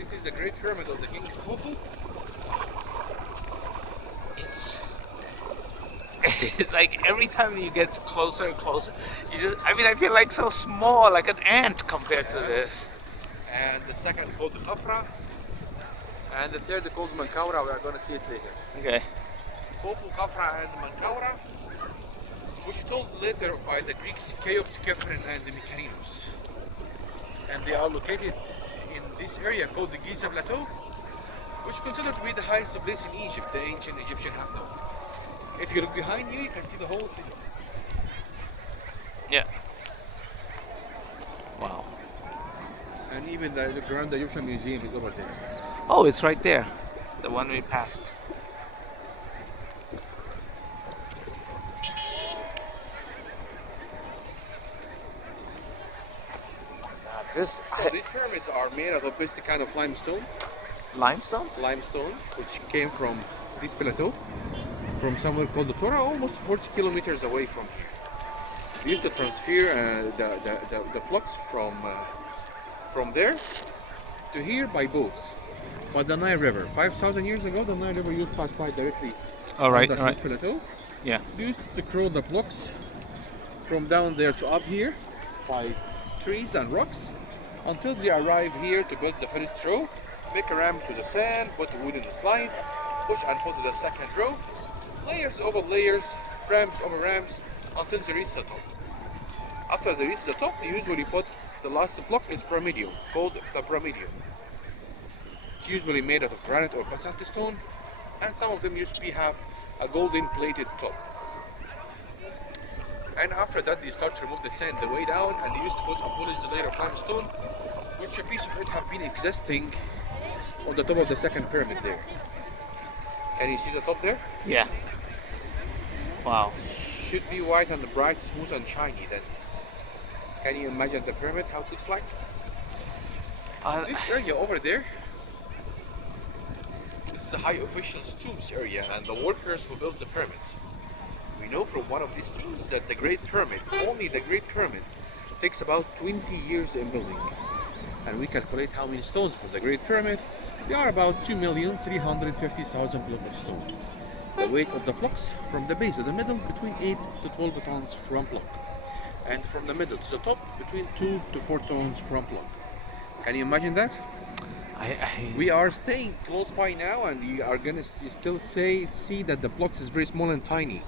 This is the Great Pyramid of the King Khufu. It's like every time you get closer and closer, I feel like so small, like an ant compared to this. And the second called Khafra. And the third called Mankaura. We are going to see it later. Okay. Khufu, Khafra, and Mankaura, which told later by the Greeks Cheops, Kefren, and the Mycarinos. And they are located in this area called the Giza Plateau, which is considered to be the highest place in Egypt, the ancient Egyptian have known. If you look behind you, you can see the whole city. Yeah. Wow. And even the look around, the Egyptian Museum is over there. Oh, it's right there. The one we passed. So these pyramids are made out of basically kind of limestone. Limestones? Limestone, which came from this plateau, from somewhere called the Torah, almost 40 kilometers away from here. We used to transfer the blocks from there to here by boats. But the Nile River, 5,000 years ago, the Nile River used to pass by directly under this plateau. Yeah. We used to throw the blocks from down there to up here by trees and rocks until they arrive here to build the first row, make a ramp to the sand, put the wood in the slides, push and put the second row, layers over layers, ramps over ramps, until they reach the top. After they reach the top, they usually put the last block is pyramidion, called the pyramidion. It's usually made out of granite or basalt stone, and some of them used to have a golden plated top. And after that, they start to remove the sand the way down, and they used to put a polished layer of limestone, which a piece of it have been existing on the top of the second pyramid there. Can you see the top there? Yeah. Wow. Should be white and bright, smooth and shiny than this. Can you imagine the pyramid, how it looks like? This area over there, this is the high officials' tombs area and the workers who built the pyramids. We know from one of these tombs that the Great Pyramid, only the Great Pyramid, takes about 20 years in building. And we calculate how many stones for the Great Pyramid. They are about 2,350,000 blocks of stone. The weight of the blocks from the base to the middle between 8 to 12 tons from block. And from the middle to the top between 2 to 4 tons from block. Can you imagine that? We are staying close by now, and you are gonna still see that the blocks is very small and tiny.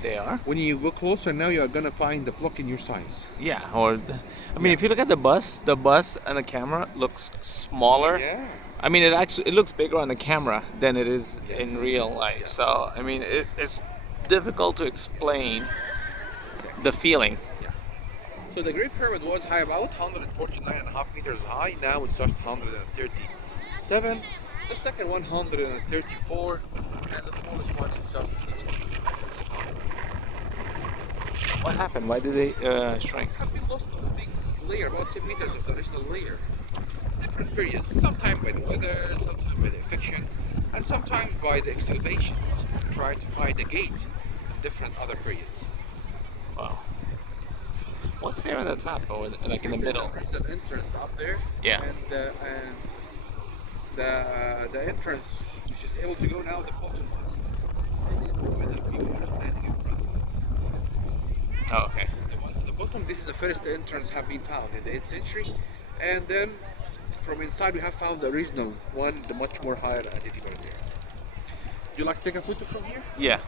They are. When you go closer now, you are gonna find the block in your size. Yeah, if you look at the bus and the camera looks smaller. Yeah. I mean, it looks bigger on the camera than it is in Yes. real life. Yeah. So I mean, it's difficult to explain Exactly. the feeling. So the Great Pyramid was high about 149.5 meters high. Now it's just 137. The second 134, and the smallest one is just 62 meters high. What happened? Why did they shrink? Have been lost a big layer, about 10 meters of the original layer. Different periods, sometimes by the weather, sometimes by the infection, and sometimes by the excavations. Try to find a gate in different other periods. Wow. What's there on the top, or like in the middle? This is the entrance up there. Yeah. And the entrance, which is able to go now, the bottom one, where the people are standing in front of. Oh, okay. The one at the bottom, this is the first entrance have been found in the 8th century, and then from inside we have found the original one, the much more higher and deeper there. Would you like to take a photo from here? Yeah.